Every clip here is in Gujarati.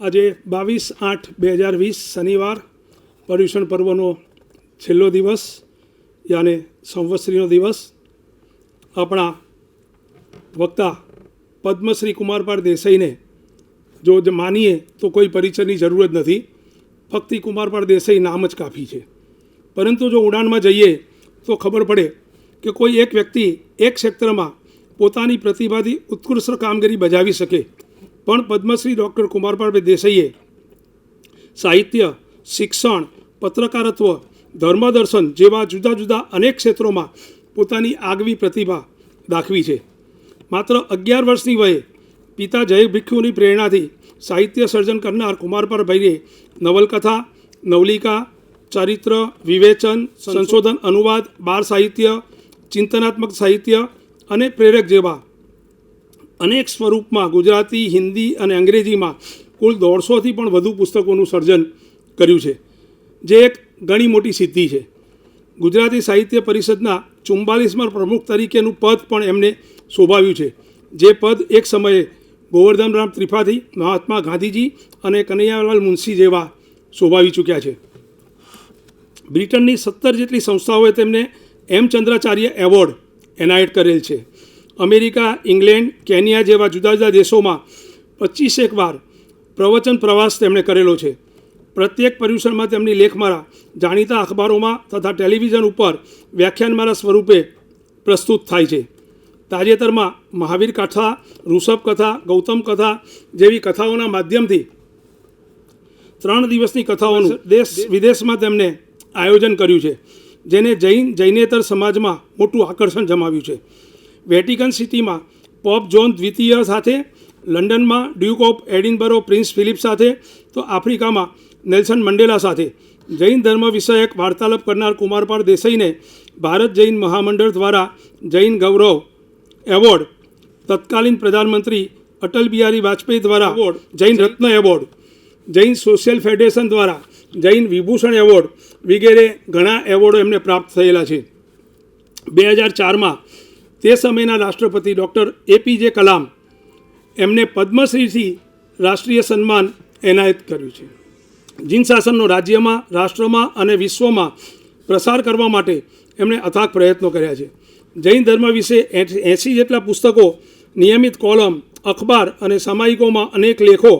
આજે 22/8/2020 શનિવાર પર્યુષણ પર્વનો છેલ્લો દિવસ યાને સંવત્સરીનો દિવસ. આપણા વક્તા પદ્મશ્રી કુમારપાળ દેસાઈને જો માનીએ તો કોઈ પરિચયની જરૂર જ નથી, ફક્ત કુમારપાળ દેસાઈ નામ જ કાફી છે. પરંતુ જો ઉડાનમાં જઈએ તો ખબર પડે કે કોઈ એક વ્યક્તિ એક ક્ષેત્રમાં પોતાની પ્રતિભાથી ઉત્કૃષ્ટ કામગીરી બજાવી શકે, પણ પદ્મશ્રી ડૉક્ટર કુમારપાળ દેસાઈએ સાહિત્ય, શિક્ષણ, પત્રકારત્વ, ધર્મદર્શન જેવા જુદા જુદા અનેક ક્ષેત્રોમાં પોતાની આગવી પ્રતિભા દાખવી છે. માત્ર 11 વર્ષની વયે પિતા જય ભિક્ષુની પ્રેરણાથી સાહિત્ય સર્જન કરનાર કુમારપાળભાઈએ નવલકથા, નવલિકા, ચરિત્ર, વિવેચન, સંશોધન, અનુવાદ, બાળ સાહિત્ય, ચિંતનાત્મક સાહિત્ય અને પ્રેરક જેવા અનેક સ્વરૂપમાં ગુજરાતી, હિન્દી અને અંગ્રેજીમાં કુલ 150થી પણ વધુ પુસ્તકોનું સર્જન કર્યું છે, જે એક ઘણી મોટી સિદ્ધિ છે. ગુજરાતી સાહિત્ય પરિષદના 44મા પ્રમુખ તરીકેનું પદ પણ એમને શોભાવ્યું છે, જે પદ એક સમયે ગોવર્ધનરામ ત્રિપાઠી, મહાત્મા ગાંધીજી અને કનૈયાલાલ મુનશી જેવા શોભાવી ચૂક્યા છે. બ્રિટનની 17 જેટલી સંસ્થાઓએ તેમને એમ ચંદ્રાચાર્ય એવોર્ડ એનાયત કરેલ છે. અમેરિકા, ઇંગ્લેન્ડ, કેન્યા જેવા જુદા જુદા દેશોમાં 25 વાર પ્રવચન પ્રવાસ તેમણે કરેલો છે. પ્રત્યેક પર્યુષણમાં તેમની લેખમાળા જાણીતા અખબારોમાં તથા ટેલિવિઝન ઉપર વ્યાખ્યાનમાળા સ્વરૂપે પ્રસ્તુત થાય છે. તાજેતરમાં મહાવીર કથા, ઋષભ કથા, ગૌતમ કથા જેવી કથાઓના માધ્યમથી 3 દિવસની કથાઓનું દેશ વિદેશમાં તેમને આયોજન કર્યું છે, જેને જૈનેતર સમાજમાં મોટું આકર્ષણ જમાવ્યું છે. વેટિકન સિટીમાં પોપ જોન દ્વિતીય સાથે, લંડનમાં ડ્યુક ઓફ એડિનબરો પ્રિન્સ ફિલિપ સાથે, તો આફ્રિકામાં નેલ્સન મંડેલા સાથે જૈન ધર્મ વિષયક વાર્તાલાપ કરનાર કુમારપાળ દેસાઈને ભારત જૈન મહામંડળ દ્વારા જૈન ગૌરવ એવોર્ડ, તત્કાલીન પ્રધાનમંત્રી અટલ બિહારી વાજપેયી દ્વારા એવોર્ડ, જૈન રત્ન એવોર્ડ, જૈન સોશિયલ ફેડરેશન દ્વારા જૈન વિભૂષણ એવોર્ડ વગેરે ઘણા એવોર્ડો એમને પ્રાપ્ત થયેલા છે. 2004માં તે સમયના રાષ્ટ્રપતિ ડૉક્ટર APJ કલામ એમને પદ્મશ્રીથી રાષ્ટ્રીય સન્માન એનાયત કર્યું છે. જીન શાસનનો રાજ્યમાં, રાષ્ટ્રમાં અને વિશ્વમાં પ્રસાર કરવા માટે એમણે અથાગ પ્રયત્નો કર્યા છે. જૈન ધર્મ વિશે 80 જેટલા પુસ્તકો, નિયમિત કોલમ, અખબાર અને સામાયિકોમાં અનેક લેખો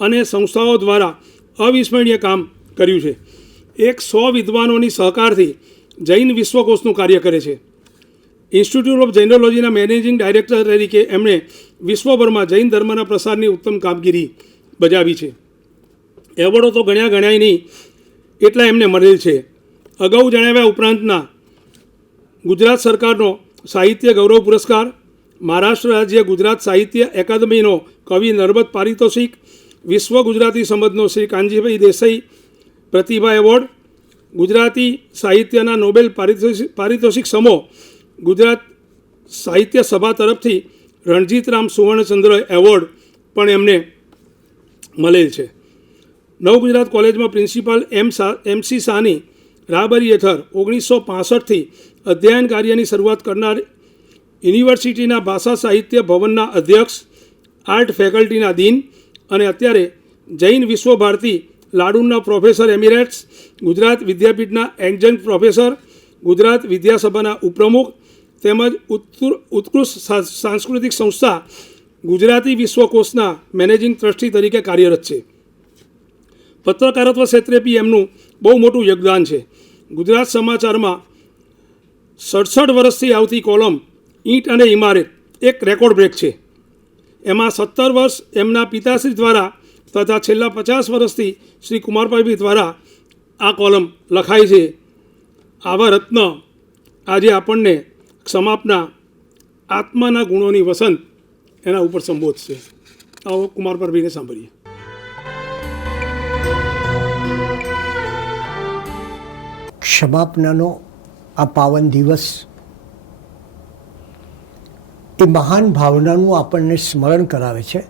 અને સંસ્થાઓ દ્વારા અવિસ્મરણીય કામ કર્યું છે. 100 વિદ્વાનોની સહકારથી જૈન વિશ્વકોશનું કાર્ય કરે છે. ઇન્સ્ટિટ્યૂટ ઓફ જૈનોલોજીના મેનેજિંગ ડાયરેક્ટર તરીકે એમણે વિશ્વભરમાં જૈન ધર્મના પ્રસારની ઉત્તમ કામગીરી બજાવી છે. એવોર્ડો તો ગણ્યા નહીં એટલા એમને મળેલ છે. અગાઉ જણાવ્યા ઉપરાંતના ગુજરાત સરકારનો સાહિત્ય ગૌરવ પુરસ્કાર, મહારાષ્ટ્ર રાજ્ય ગુજરાત સાહિત્ય એકાદમીનો કવિ નર્મદ પારિતોષિક, વિશ્વ ગુજરાતી સંબંધનો શ્રી કાનજીભાઈ દેસાઈ પ્રતિભા એવોર્ડ, ગુજરાતી સાહિત્યના નોબેલ પારિતોષિક સમો ગુજરાત સાહિત્ય સભા તરફથી રણજીતરામ સુવર્ણચંદ્ર એવોર્ડ પણ એમને મળેલ છે. નવ ગુજરાત કોલેજમાં પ્રિન્સિપાલ MC શાહની રાહબરી હેઠળ 1965થી અધ્યયન કાર્યની શરૂઆત કરનાર, યુનિવર્સિટીના ભાષા સાહિત્ય ભવનના અધ્યક્ષ, આર્ટ ફેકલ્ટીના ડીન અને અત્યારે જૈન વિશ્વ ભારતી લાડુના પ્રોફેસર એમિરેટ્સ, ગુજરાત વિદ્યાપીઠના એડજંક્ટ પ્રોફેસર, ગુજરાત વિદ્યાસભાના ઉપપ્રમુખ તેમજ ઉત્કૃષ્ટ સાંસ્કૃતિક સંસ્થા ગુજરાતી વિશ્વકોશના મેનેજિંગ ટ્રસ્ટી તરીકે કાર્યરત છે. પત્રકારત્વ ક્ષેત્રે બી એમનું બહુ મોટું યોગદાન છે. ગુજરાત સમાચારમાં 67 વર્ષથી આવતી કોલમ ઈંટ અને ઇમારત એક રેકોર્ડ બ્રેક છે. એમાં 17 વર્ષ એમના પિતાશ્રી દ્વારા તથા છેલ્લા 50 વર્ષથી શ્રી કુમારપાળભાઈ દ્વારા આ કોલમ લખાઈ છે. આવા રત્ન આજે આપણને ક્ષમાપના આત્માના ગુણોની વસંત એના ઉપર સંબોધશે. આવો કુમારપાળભાઈને સાંભળીએ. ક્ષમાપનાનો આ પાવન દિવસ એ મહાન ભાવનાનું આપણને સ્મરણ કરાવે છે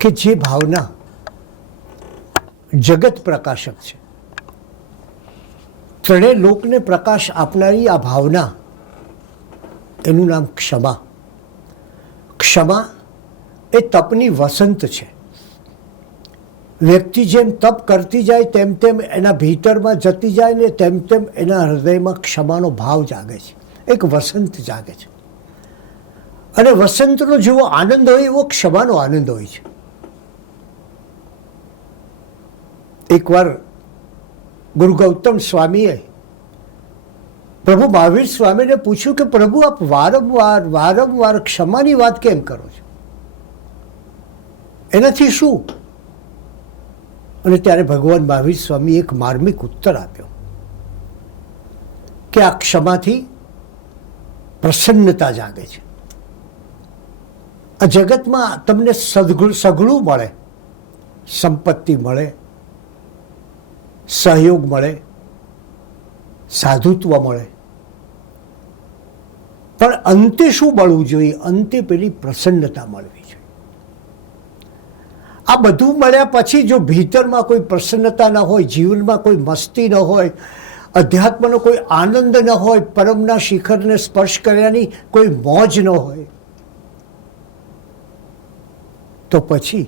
કે જે ભાવના જગત પ્રકાશક છે. ત્રણેય લોકને પ્રકાશ આપનારી આ ભાવના, એનું નામ ક્ષમા. ક્ષમા એ તપની વસંત છે. વ્યક્તિ જેમ તપ કરતી જાય તેમ તેમ એના ભીતરમાં જતી જાય ને તેમ તેમ એના હૃદયમાં ક્ષમાનો ભાવ જાગે છે, એક વસંત જાગે છે. અને વસંતનો જેવો આનંદ હોય એવો ક્ષમાનો આનંદ હોય છે. એકવાર ગુરુ ગૌતમ સ્વામીએ પ્રભુ મહાવીર સ્વામીને પૂછ્યું કે પ્રભુ આપ વારંવાર ક્ષમાની વાત કેમ કરો છો, એનાથી શું? અને ત્યારે ભગવાન મહાવીર સ્વામીએ એક માર્મિક ઉત્તર આપ્યો કે આ ક્ષમાથી પ્રસન્નતા જાગે છે. આ જગતમાં તમને સઘળું મળે, સંપત્તિ મળે, સહયોગ મળે, સાધુત્વ મળે, પણ અંતે શું મળવું જોઈએ? અંતે પેલી પ્રસન્નતા મળવી જોઈએ. આ બધું મળ્યા પછી જો ભીતરમાં કોઈ પ્રસન્નતા ન હોય, જીવનમાં કોઈ મસ્તી ન હોય, અધ્યાત્મનો કોઈ આનંદ ન હોય, પરમના શિખરને સ્પર્શ કર્યાની કોઈ મોજ ન હોય, તો પછી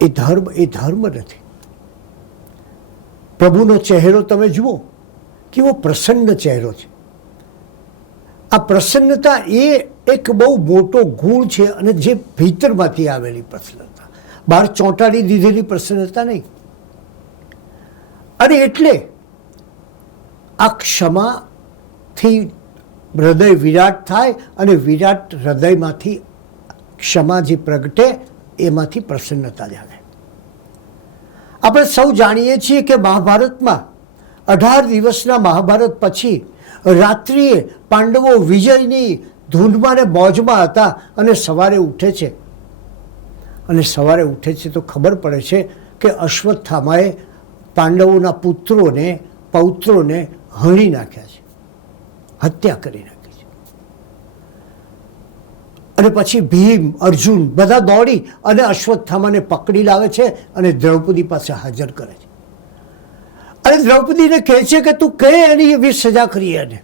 એ ધર્મ નથી. પ્રભુનો ચહેરો તમે જુઓ, કેવો પ્રસન્ન ચહેરો છે. આ પ્રસન્નતા એ એક બહુ મોટો ગુણ છે, અને જે ભીતરમાંથી આવેલી પ્રસન્નતા, બહાર ચોંટાડી દીધેલી પ્રસન્નતા નહીં. અને એટલે આ ક્ષમાથી હૃદય વિરાટ થાય, અને વિરાટ હૃદયમાંથી ક્ષમા જે પ્રગટે એમાંથી પ્રસન્નતા જાગે. આપણે સૌ જાણીએ છીએ કે મહાભારતમાં 18 દિવસના મહાભારત પછી રાત્રિએ પાંડવો વિજયની ધૂનમાં ને મોજમાં હતા, અને સવારે ઉઠે છે. અને સવારે ઉઠે છે તો ખબર પડે છે કે અશ્વત્થામાએ પાંડવોના પૌત્રોને હણી નાખ્યા છે, હત્યા કરી નાખી છે. અને પછી ભીમ, અર્જુન બધા દોડી અને અશ્વત્થામાને પકડી લાવે છે અને દ્રૌપદી પાસે હાજર કરે છે. અને દ્રૌપદીને કહે છે કે તું કે એની એવી સજા કરી, એને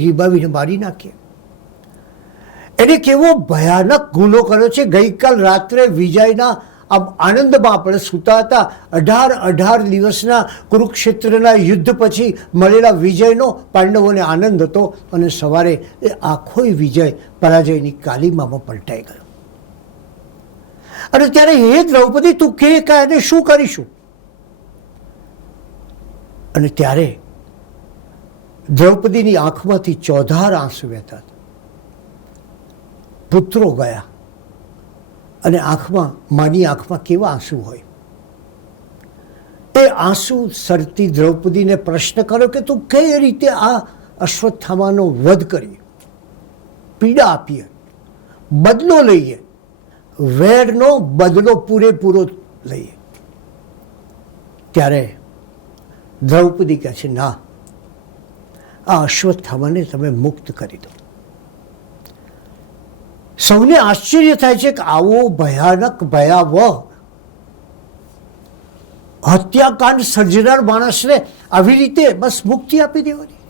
રીબાવીને મારી નાખીએ. એને કેવો ભયાનક ગુનો કર્યો છે. ગઈકાલ રાત્રે વિજયના આનંદમાં આપણે સૂતા હતા. 18 દિવસના કુરુક્ષેત્રના યુદ્ધ પછી મળેલા વિજયનો પાંડવોને આનંદ હતો, અને સવારે એ આખોય વિજય પરાજયની કાલીમામાં પલટાઈ ગયો. અને ત્યારે હે દ્રૌપદી, તું કે એને શું કરીશું? અને ત્યારે દ્રૌપદીની આંખમાંથી ચોધાર આંસુ વહેતા હતા. પુત્રો ગયા, અને માની આંખમાં કેવા આંસુ હોય. એ આંસુ સરતી દ્રૌપદીને પ્રશ્ન કર્યો કે તું કઈ રીતે આ અશ્વત્થામાનો વધ કરીએ, પીડા આપીએ, બદલો લઈએ, વેરનો બદલો પૂરેપૂરો લઈએ. ત્યારે દ્રૌપદી કહે છે, ના, આ અશ્વત્થામાને તમે મુક્ત કરી દો. સૌને આશ્ચર્ય થાય છે કે આવો ભયાનક ભયાવહ હત્યાકાંડ સર્જનાર માણસને આવી રીતે બસ મુક્તિ આપી દેવાની.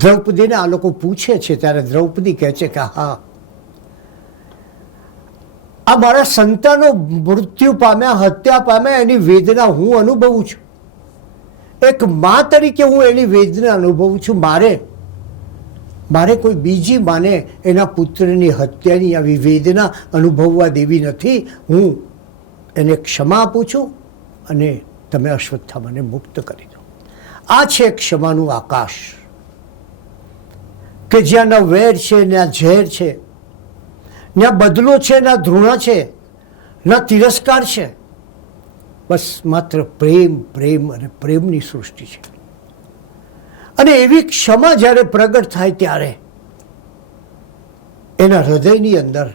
દ્રૌપદીને આ લોકો પૂછે છે ત્યારે દ્રૌપદી કહે છે કે હા, આ મારા સંતાનો મૃત્યુ પામ્યા, હત્યા પામ્યા, એની વેદના હું અનુભવું છું. એક મા તરીકે હું એની વેદના અનુભવું છું. મારે કોઈ બીજી માને એના પુત્રની હત્યાની આવી વેદના અનુભવવા દેવી નથી. હું એને ક્ષમા આપું છું, અને તમે અશ્વત્થામાને મુક્ત કરી દો. આ છે ક્ષમાનું આકાશ, કે જ્યાં ના વેર છે, ના ઝેર છે, ના બદલો છે, ના ધૃણા છે, ના તિરસ્કાર છે. બસ માત્ર પ્રેમ, પ્રેમ અને પ્રેમની સૃષ્ટિ છે. અને એવી ક્ષમા જ્યારે પ્રગટ થાય ત્યારે એના હૃદયની અંદર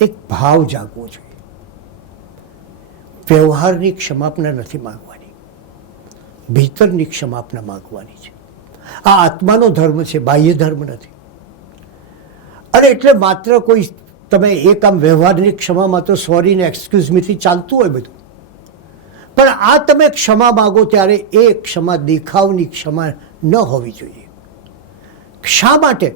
એક ભાવ જાગવો જોઈએ. વ્યવહારની ક્ષમાપના નથી માંગવાની, ભીતરની ક્ષમાપના માંગવાની છે. આ આત્માનો ધર્મ છે, બાહ્ય ધર્મ નથી. અને એટલે માત્ર કોઈ તમે એક આમ વ્યવહારની ક્ષમામાં તો સોરી ને એક્સક્યુઝ મીથી ચાલતું હોય બધું, પણ આ તમે ક્ષમા માગો ત્યારે એ ક્ષમા દેખાવની ક્ષમા ન હોવી જોઈએ. શા માટે?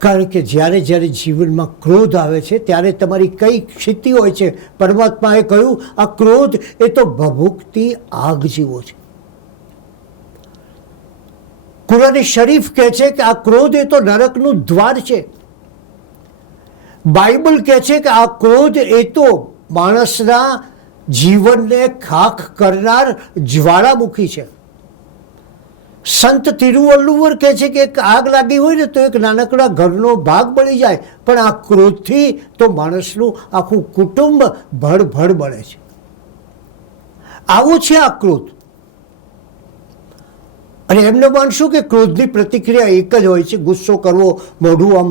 કારણ કે જ્યારે જ્યારે જીવનમાં ક્રોધ આવે છે ત્યારે તમારી કઈ સ્થિતિ હોય છે? પરમાત્માએ કહ્યું આ ક્રોધ એ તો ભભૂકતી આગ જેવો છે. કુરાન શરીફ કહે છે કે આ ક્રોધ એ તો નરકનું દ્વાર છે. બાઇબલ કહે છે કે આ ક્રોધ એ તો માણસના જીવનને ખાખ કરનાર જ્વાળામુખી છે. સંત તિરુવલ્લુવર કહે છે કે એક આગ લાગી હોય ને તો એક નાનકડા ઘરનો ભાગ બળી જાય, પણ આ ક્રોધથી તો માણસનું આખું કુટુંબ ભડભડ બળે છે. આવું છે આ ક્રોધ. અને એમને માનશું કે ક્રોધની પ્રતિક્રિયા એક જ હોય છે, ગુસ્સો કરવો, મોઢું આમ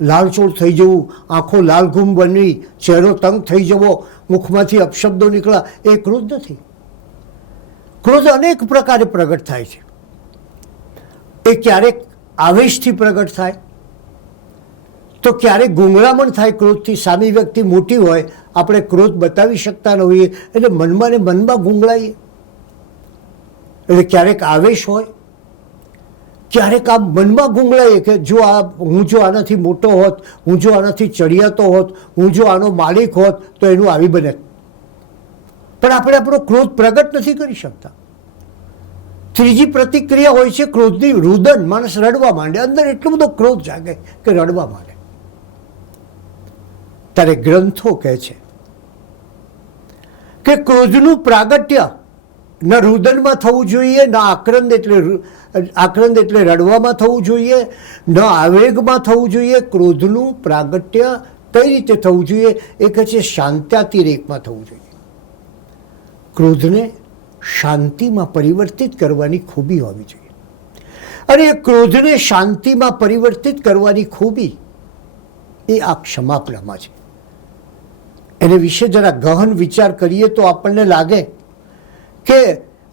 લાલચોળ થઈ જવું, આંખો લાલઘૂમ બનવી, ચહેરો તંગ થઈ જવો, મુખમાંથી અપશબ્દો નીકળ્યા, એ ક્રોધ નથી. ક્રોધ અનેક પ્રકારે પ્રગટ થાય છે. એ ક્યારેક આવેશથી પ્રગટ થાય, તો ક્યારેક ગુંગળામણ થાય ક્રોધથી. સામી વ્યક્તિ મોટી હોય, આપણે ક્રોધ બતાવી શકતા ન હોઈએ એટલે મનમાં ને મનમાં ગુંગળાઈએ. એટલે ક્યારેક આવેશ હોય, ક્યારેક આ મનમાં ગુંગળાઈએ કે હું જો આનાથી મોટો હોત, હું જો આનાથી ચડિયાતો હોત, હું જો આનો માલિક હોત તો એનું આવી બને. પણ આપણે આપણો ક્રોધ પ્રગટ નથી કરી શકતા. ત્રીજી પ્રતિક્રિયા હોય છે ક્રોધની રુદન. માણસ રડવા માંડે, અંદર એટલો બધો ક્રોધ જાગે કે રડવા માંડે. ત્યારે ગ્રંથો કહે છે કે ક્રોધનું પ્રાગટ્ય ન રુદનમાં થવું જોઈએ, ન આક્રંદ એટલે રડવામાં થવું જોઈએ, ન આવેગમાં થવું જોઈએ. ક્રોધનું પ્રાગટ્ય કઈ રીતે થવું જોઈએ? એ કહે છે શાંત્યાતિરેકમાં થવું જોઈએ. ક્રોધને શાંતિમાં પરિવર્તિત કરવાની ખૂબી હોવી જોઈએ. અને એ ક્રોધને શાંતિમાં પરિવર્તિત કરવાની ખૂબી એ આ ક્ષમાપણામાં છે. એને વિશે જરા ગહન વિચાર કરીએ તો આપણને લાગે કે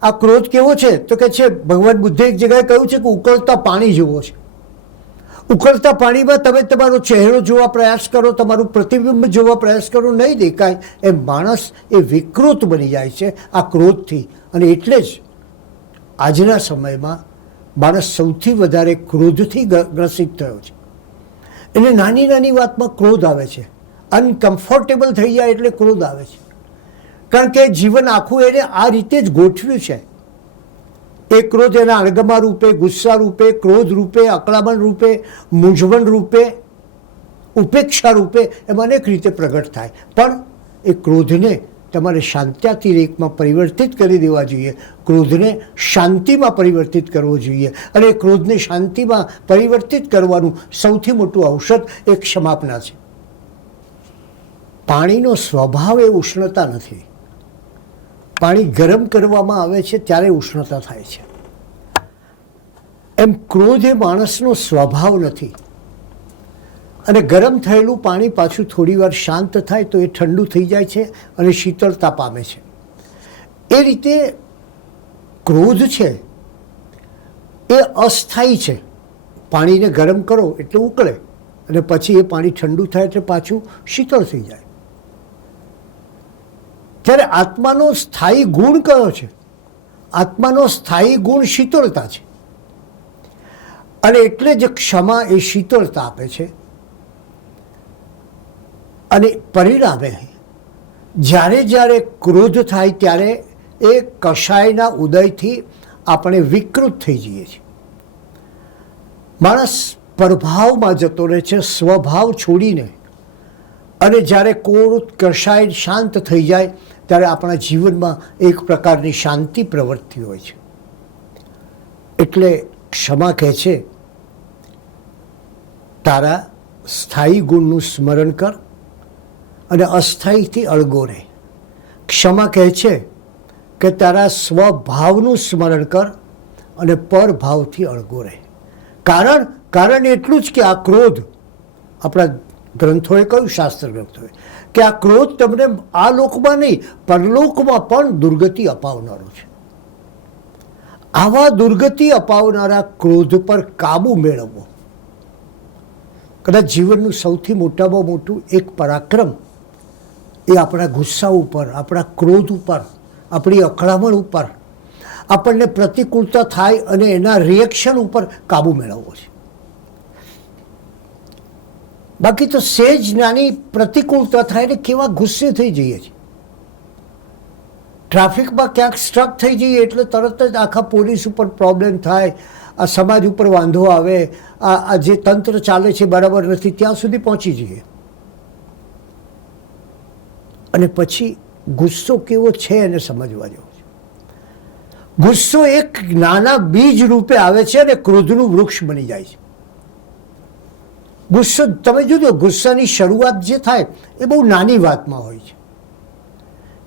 આ ક્રોધ કેવો છે? તો કે છે ભગવાન બુદ્ધે એક જગ્યાએ કહ્યું છે કે ઉકળતા પાણી જેવો છે. ઉકળતા પાણીમાં તમે તમારો ચહેરો જોવા પ્રયાસ કરો, તમારું પ્રતિબિંબ જોવા પ્રયાસ કરો, નહીં દેખાય. એ માણસ એ વિકૃત બની જાય છે આ ક્રોધથી. અને એટલે જ આજના સમયમાં માણસ સૌથી વધારે ક્રોધથી ગ્રસિત થયો છે. એને નાની નાની વાતમાં ક્રોધ આવે છે. અનકમ્ફર્ટેબલ થઈ જાય એટલે ક્રોધ આવે છે. કારણ કે જીવન આખું એને આ રીતે જ ગોઠવ્યું છે. એ ક્રોધ એના અણગમા રૂપે, ગુસ્સા રૂપે, ક્રોધ રૂપે, અકળામણ રૂપે, મૂંઝવણ રૂપે, ઉપેક્ષા રૂપે એમ અનેક રીતે પ્રગટ થાય. પણ એ ક્રોધને તમારે શાંત્યાતિરેકમાં પરિવર્તિત કરી દેવા જોઈએ. ક્રોધને શાંતિમાં પરિવર્તિત કરવો જોઈએ. અને એ ક્રોધને શાંતિમાં પરિવર્તિત કરવાનું સૌથી મોટું ઔષધ એ ક્ષમાપના છે. પાણીનો સ્વભાવ એ ઉષ્ણતા નથી. પાણી ગરમ કરવામાં આવે છે ત્યારે ઉષ્ણતા થાય છે. એમ ક્રોધ એ માણસનો સ્વભાવ નથી. અને ગરમ થયેલું પાણી પાછું થોડી વાર શાંત થાય તો એ ઠંડુ થઈ જાય છે અને શીતળતા પામે છે. એ રીતે ક્રોધ છે એ અસ્થાયી છે. પાણીને ગરમ કરો એટલે ઉકળે અને પછી એ પાણી ઠંડુ થાય એટલે પાછું શીતળ થઈ જાય. ત્યારે આત્માનો સ્થાયી ગુણ કયો છે? આત્માનો સ્થાયી ગુણ શીતળતા છે. અને એટલે જ ક્ષમા એ શીતળતા આપે છે. અને પરિણામે જ્યારે જ્યારે ક્રોધ થાય ત્યારે એ કષાયના ઉદયથી આપણે વિકૃત થઈ જઈએ છીએ. માણસ પરભાવમાં જતો રહે છે સ્વભાવ છોડીને. અને જ્યારે ક્રોધ કષાય શાંત થઈ જાય ત્યારે આપણા જીવનમાં એક પ્રકારની શાંતિ પ્રવર્તતી હોય છે. એટલે ક્ષમા કહે છે તારા સ્થાયી ગુણનું સ્મરણ કર અને અસ્થાયીથી અળગો રહે. ક્ષમા કહે છે કે તારા સ્વભાવનું સ્મરણ કર અને પરભાવથી અળગો રહે. કારણ એટલું જ કે આ ક્રોધ, આપણા ગ્રંથોએ કહ્યું, શાસ્ત્ર ગ્રંથોએ, કે આ ક્રોધ તમને આ લોકમાં નહીં પરલોકમાં પણ દુર્ગતિ અપાવનારો છે. આવા દુર્ગતિ અપાવનારા ક્રોધ પર કાબુ મેળવવો કદાચ જીવનનું સૌથી મોટામાં મોટું એક પરાક્રમ એ આપણા ગુસ્સા ઉપર, આપણા ક્રોધ ઉપર, આપણી અકળામણ ઉપર, આપણને પ્રતિકૂળતા થાય અને એના રિએક્શન ઉપર કાબુ મેળવવો છે. બાકી તો સેજ નાની પ્રતિકૂળતા થાય ને કેવા ગુસ્સે થઈ જઈએ છીએ. ટ્રાફિકમાં ક્યાંક સ્ટ્રક થઈ જઈએ એટલે તરત જ આખા પોલીસ ઉપર પ્રોબ્લેમ થાય, આ સમાજ ઉપર વાંધો આવે, આ જે તંત્ર ચાલે છે બરાબર નથી, ત્યાં સુધી પહોંચી જઈએ. અને પછી ગુસ્સો કેવો છે એને સમજવા જેવો છે. ગુસ્સો એક નાના બીજ રૂપે આવે છે અને ક્રોધનું વૃક્ષ બની જાય છે. ગુસ્સો તમે જોજો, ગુસ્સાની શરૂઆત જે થાય એ બહુ નાની વાતમાં હોય છે.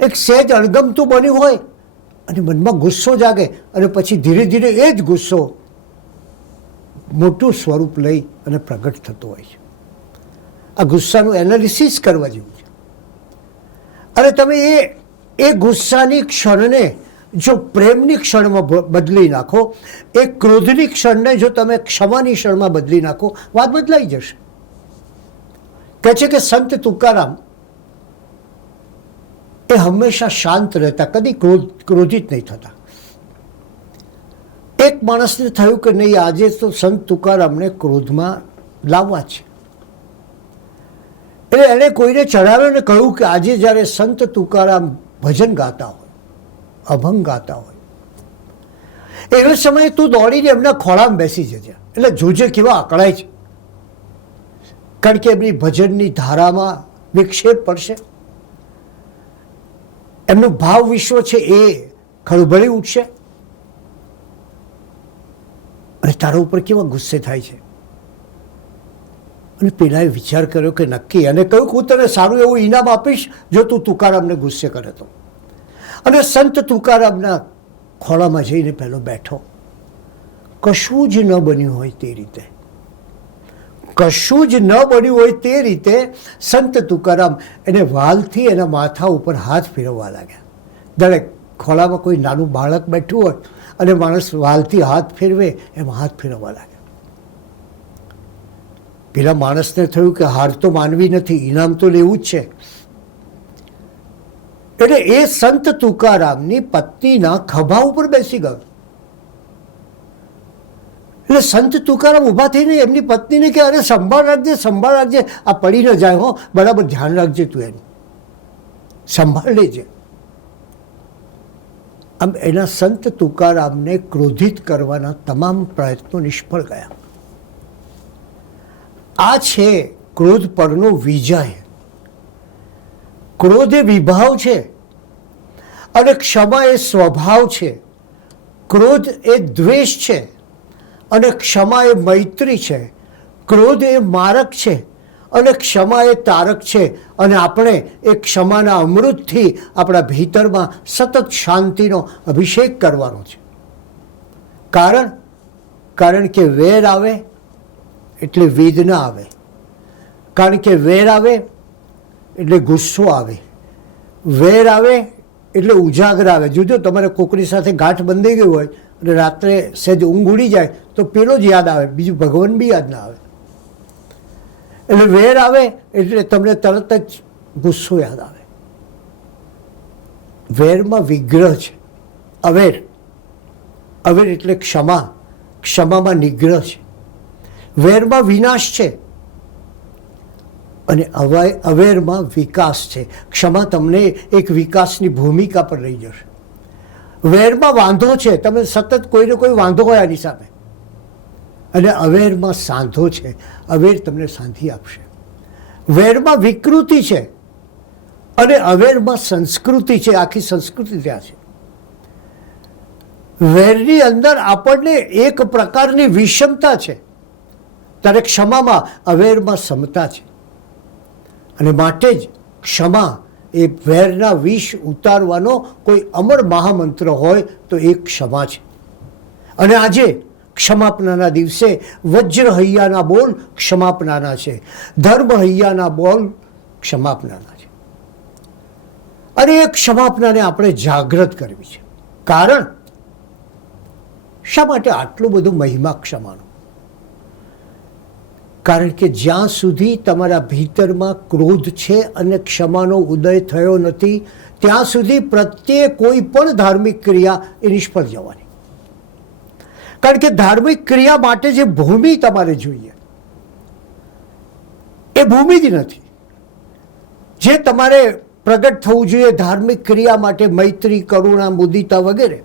એક સહેજ અણગમતું બન્યું હોય અને મનમાં ગુસ્સો જાગે અને પછી ધીરે ધીરે એ જ ગુસ્સો મોટું સ્વરૂપ લઈ અને પ્રગટ થતો હોય છે. આ ગુસ્સાનું એનાલિસિસ કરવા જેવું છે. અને તમે એ ગુસ્સાની ક્ષણને જો પ્રેમની ક્ષણમાં બદલી નાખો, એ ક્રોધની ક્ષણને જો તમે ક્ષમાની ક્ષણમાં બદલી નાખો, વાત બદલાઈ જશે. કહે છે કે સંત તુકારામ એ હંમેશા શાંત રહેતા, કદી ક્રોધિત નહીં થતા. એક માણસને થયું કે નહીં, આજે તો સંત તુકારામને ક્રોધમાં લાવવા છે. એટલે એણે કોઈને ચડાવ્યો ને કહ્યું કે આજે જ્યારે સંત તુકારામ ભજન ગાતા હોય, અભંગ ગાતા હોય, એવા સમયે તું દોડીને એમના ખોળામાં બેસી જજે. એટલે જોજે કેવા અકળાય છે, કારણ કે એમની ભજનની ધારામાં વિક્ષેપ પડશે, એમનું ભાવ વિશ્વ છે એ ખળભળી ઉઠશે અને તારા ઉપર કેવા ગુસ્સે થાય છે. અને પેલાએ વિચાર કર્યો કે નક્કી, અને કહ્યું કે હું તને સારું એવું ઇનામ આપીશ જો તું તુકારામને ગુસ્સે કરે તો. અને સંત તુકારામના ખોળામાં જઈને પહેલો બેઠો. કશું જ ન બન્યું હોય તે રીતે, કશું જ ન બન્યું હોય તે રીતે સંત તુકારામ એને વાલથી એના માથા ઉપર હાથ ફેરવવા લાગ્યા. દરેક ખોળામાં કોઈ નાનું બાળક બેઠું હોય અને માણસ વાલથી હાથ ફેરવે એમ હાથ ફેરવવા લાગ્યા. પેલા માણસને થયું કે હાર તો માનવી નથી, ઇનામ તો લેવું જ છે. એટલે એ સંત તુકારામની પત્નીના ખભા ઉપર બેસી ગયો. એટલે સંત તુકારામ ઊભા થઈને એમની પત્નીને કે અરે સંભાળ રાખજે, સંભાળ રાખજે, આ પડી ન જાય, હો બરાબર ધ્યાન રાખજે, તું એનું સંભાળ લેજે. આમ એના સંત તુકારામને ક્રોધિત કરવાના તમામ પ્રયત્નો નિષ્ફળ ગયા. આ છે ક્રોધ પરનો વિજય. ક્રોધ એ વિભાવ છે અને ક્ષમા એ સ્વભાવ છે. ક્રોધ એ દ્વેષ છે અને ક્ષમા એ મૈત્રી છે. ક્રોધ એ મારક છે અને ક્ષમા એ તારક છે. અને આપણે એ ક્ષમાના અમૃતથી આપણા ભીતરમાં સતત શાંતિનો અભિષેક કરવાનો છે. કારણ કે વેર આવે એટલે વેદના આવે, કારણ કે વેર આવે એટલે ગુસ્સો આવે, વેર આવે એટલે ઉજાગર આવે. જોજો તમારે કોકની સાથે ગાંઠ બંધાઈ ગઈ હોય અને રાત્રે સહેજ ઊંઘ ઉડી જાય તો પેલો જ યાદ આવે, બીજું ભગવાન બી યાદ ના આવે. એટલે વેર આવે એટલે તમને તરત જ ગુસ્સો યાદ આવે. વેરમાં વિગ્રહ છે, અવેર. અવેર એટલે ક્ષમા, ક્ષમામાં નિગ્રહ છે. વેરમાં વિનાશ છે અને અવેરમાં વિકાસ છે. ક્ષમા તમને એક વિકાસની ભૂમિકા પર લઈ જશે. વેરમાં વાંધો છે, તમે સતત કોઈને કોઈ વાંધો હોય આની સામે, અને અવેરમાં સાંધો છે, અવેર તમને સાંધી આપશે. વેરમાં વિકૃતિ છે અને અવેરમાં સંસ્કૃતિ છે, આખી સંસ્કૃતિ ત્યાં છે. વેરની અંદર આપણને એક પ્રકારની વિષમતા છે, ત્યારે ક્ષમામાં અવેરમાં સમતા છે. અને માટે જ ક્ષમા એ વેરના વિષ ઉતારવાનો કોઈ અમર મહામંત્ર હોય તો એ ક્ષમા છે. અને આજે ક્ષમાપનાના દિવસે વજ્ર હૈયાના બોલ ક્ષમાપનાના છે, ધર્મ હૈયાના બોલ ક્ષમાપનાના છે. અને એ ક્ષમાપનાને આપણે જાગૃત કરવી છે. કારણ શા માટે આટલું બધું મહિમા ક્ષમાનો? કારણ કે જ્યાં સુધી તમારા ભીતરમાં ક્રોધ છે અને ક્ષમાનો ઉદય થયો નથી ત્યાં સુધી પ્રત્યે કોઈ પણ ધાર્મિક ક્રિયા એ નિષ્ફળ જવાની. કારણ કે ધાર્મિક ક્રિયા માટે જે ભૂમિ તમારે જોઈએ એ ભૂમિ જ નથી. જે તમારે પ્રગટ થવું જોઈએ ધાર્મિક ક્રિયા માટે મૈત્રી, કરુણા, મુદિતા વગેરે,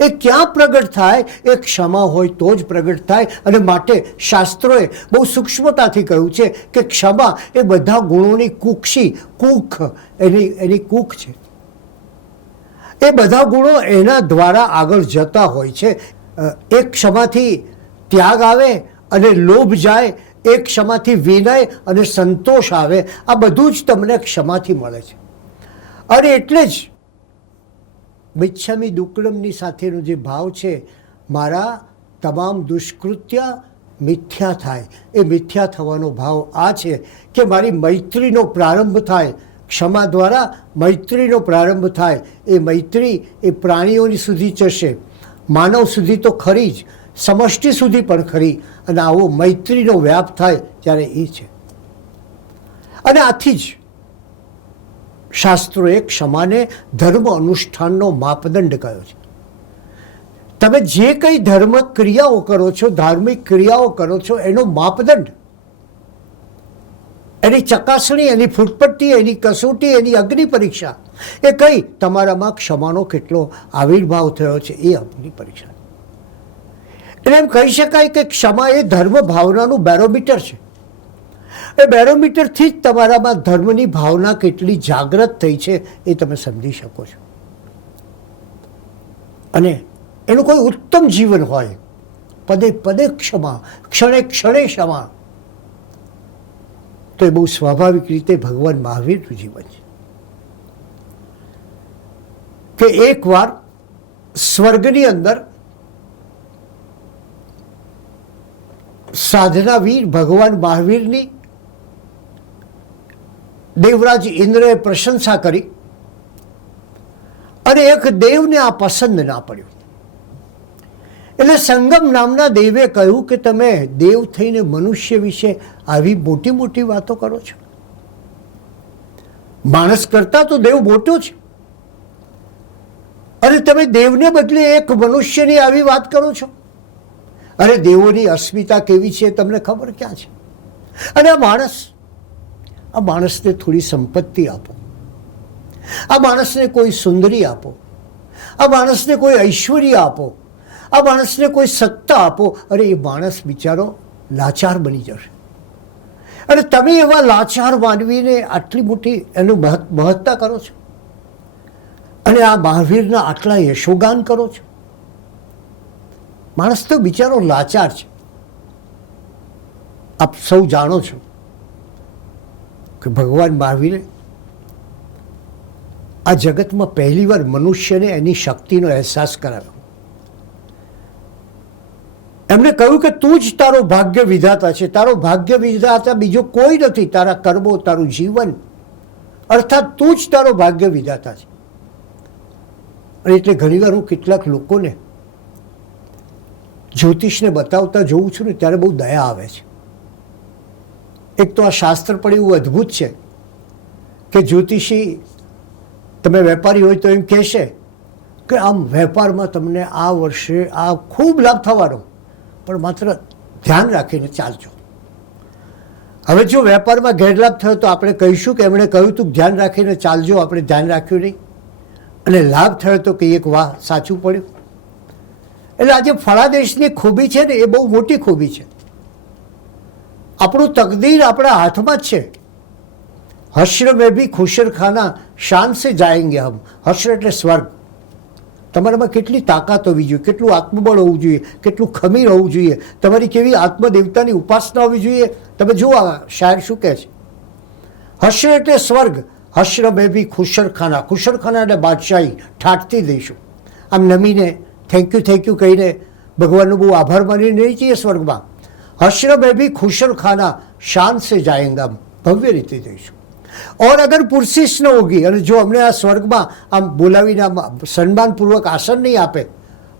એ ક્યાં પ્રગટ થાય? એ ક્ષમા હોય તો જ પ્રગટ થાય. અને માટે શાસ્ત્રોએ બહુ સૂક્ષ્મતાથી કહ્યું છે કે ક્ષમા એ બધા ગુણોની કુક્ષી, કુખ એની કુખ છે. એ બધા ગુણો એના દ્વારા આગળ જતા હોય છે. એક ક્ષમાથી ત્યાગ આવે અને લોભ જાય, એક ક્ષમાથી વિનય અને સંતોષ આવે. આ બધું જ તમને ક્ષમાથી મળે છે. અને એટલે જ મિચ્છામી દુક્કડમની સાથેનો જે ભાવ છે, મારા તમામ દુષ્કૃત્ય મિથ્યા થાય, એ મિથ્યા થવાનો ભાવ આ છે કે મારી મૈત્રીનો પ્રારંભ થાય, ક્ષમા દ્વારા મૈત્રીનો પ્રારંભ થાય. એ મૈત્રી એ પ્રાણીઓની સુધી જશે, માનવ સુધી તો ખરી જ, સમષ્ટિ સુધી પણ ખરી. અને આવો મૈત્રીનો વ્યાપ થાય ત્યારે એ છે. અને આથી જ શાસ્ત્રોએ ક્ષમાને ધર્મ અનુષ્ઠાનનો માપદંડ કહ્યો છે. તમે જે કંઈ ધર્મ ક્રિયાઓ કરો છો, ધાર્મિક ક્રિયાઓ કરો છો, એનો માપદંડ, એની ચકાસણી, એની ફૂટપટ્ટી, એની કસોટી, એની અગ્નિ પરીક્ષા એ કઈ? તમારામાં ક્ષમાનો કેટલો આવિર્ભાવ થયો છે એ અગ્નિ પરીક્ષા. એટલે એમ કહી શકાય કે ક્ષમા એ ધર્મ ભાવનાનું બેરોમીટર છે. એ બેરોમીટરથી જ તમારામાં ધર્મની ભાવના કેટલી જાગૃત થઈ છે એ તમે સમજી શકો છો. અને એનું કોઈ ઉત્તમ જીવન હોય, પદે પદે ક્ષમા, ક્ષણે ક્ષણે ક્ષમા, તો એ બહુ સ્વાભાવિક રીતે ભગવાન મહાવીરનું જીવન છે. કે એકવાર સ્વર્ગની અંદર સાધનાવીર ભગવાન મહાવીરની દેવરાજ ઇન્દ્રએ પ્રશંસા કરી અને એક દેવને આ પસંદ ના પડ્યું. એટલે સંગમ નામના દેવે કહ્યું કે તમે દેવ થઈને મનુષ્ય વિશે આવી મોટી મોટી વાતો કરો છો. માણસ કરતા તો દેવ મોટો છે, અને તમે દેવને બદલે એક મનુષ્યની આવી વાત કરો છો. અરે દેવોની અસ્મિતા કેવી છે તમને ખબર ક્યાં છે? અને આ માણસને થોડી સંપત્તિ આપો, આ માણસને કોઈ સુંદરી આપો, આ માણસને કોઈ ઐશ્વર્ય આપો, આ માણસને કોઈ સત્તા આપો. અરે એ માણસ બિચારો લાચાર બની જશે. અને તમે એવા લાચાર માનવીને આટલી મોટી એનું મહત્તા કરો છો, અને આ મહાવીરના આટલા યશોગાન કરો છો. માણસ તો બિચારો લાચાર છે. આપ સૌ જાણો છો કે ભગવાન મહાવીરે આ જગતમાં પહેલીવાર મનુષ્યને એની શક્તિનો અહેસાસ કરાવ્યો. એમણે કહ્યું કે તું જ તારો ભાગ્ય વિધાતા છે. તારો ભાગ્ય વિધાતા બીજો કોઈ નથી. તારા કર્મો, તારું જીવન, અર્થાત તું જ તારો ભાગ્ય વિધાતા છે. અને એટલે ઘણીવાર હું કેટલાક લોકોને જ્યોતિષને બતાવતા જોઉં છું ને ત્યારે બહુ દયા આવે છે. એક તો આ શાસ્ત્ર પણ એવું અદ્ભુત છે કે જ્યોતિષી, તમે વેપારી હોય તો એમ કહેશે કે આમ વેપારમાં તમને આ વર્ષે આ ખૂબ લાભ થવાનો, પણ માત્ર ધ્યાન રાખીને ચાલજો. હવે જો વેપારમાં ગેરલાભ થયો તો આપણે કહીશું કે એમણે કહ્યું તું ધ્યાન રાખીને ચાલજો, આપણે ધ્યાન રાખ્યું નહીં. અને લાભ થયો તો કે એક વાહ, સાચું પડ્યું. એટલે આજે ફળાદેશની ખૂબી છે ને એ બહુ મોટી ખૂબી છે. આપણું તકદીર આપણા હાથમાં જ છે. હશ્ર મેં ભી ખુશર ખાના શાન સે જાયેંગે હમ. હશ્ર એટલે સ્વર્ગ. તમારામાં કેટલી તાકાત હોવી જોઈએ, કેટલું આત્મબળ હોવું જોઈએ, કેટલું ખમીર હોવું જોઈએ, તમારી કેવી આત્મદેવતાની ઉપાસના હોવી જોઈએ. તમે જુઓ આ શાયર શું કહે છે, હશ્ર એટલે સ્વર્ગ, હશ્ર મેં ભી ખુશર ખાના. ખુશર ખાના એટલે બાદશાહી, ઠાઠથી દઈશું. આમ નમીને થેન્ક યુ કહીને ભગવાનનો બહુ આભાર માની નહીં જઈએ સ્વર્ગમાં. હશ્ર મેં ભી ખુશર ખાના શાન સે જાયેંગા, ભવ્ય રીતે જઈશું. ઓર અગર પુરસિશ ન હોગી, અને જો અમને આ સ્વર્ગમાં આમ બોલાવીને સન્માનપૂર્વક આસન નહીં આપે,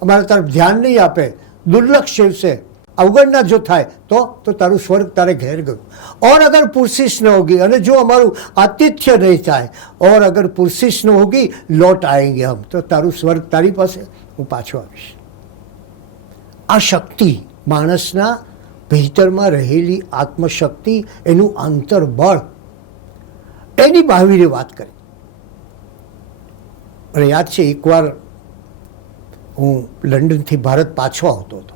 અમારા તરફ ધ્યાન નહીં આપે, દુર્લક્ષ સેવશે, અવગણના જો થાય તો તારું સ્વર્ગ તારે ઘેર ગયું. ઓર અગર પુરસિશ ન હોગી, અને જો અમારું આતિથ્ય નહીં થાય, ઓર અગર પુરસિશ ન હોગી લौट આएंगे હમ, તો તારું સ્વર્ગ તારી પાસે, હું પાછો આવીશ. આ શક્તિ માણસના ભીતરમાં રહેલી આત્મશક્તિ, એનું અંતર્બળ, એની મહાવીરે વાત કરી. અને યાદ છે એકવાર હું લંડનથી ભારત પાછો આવતો હતો,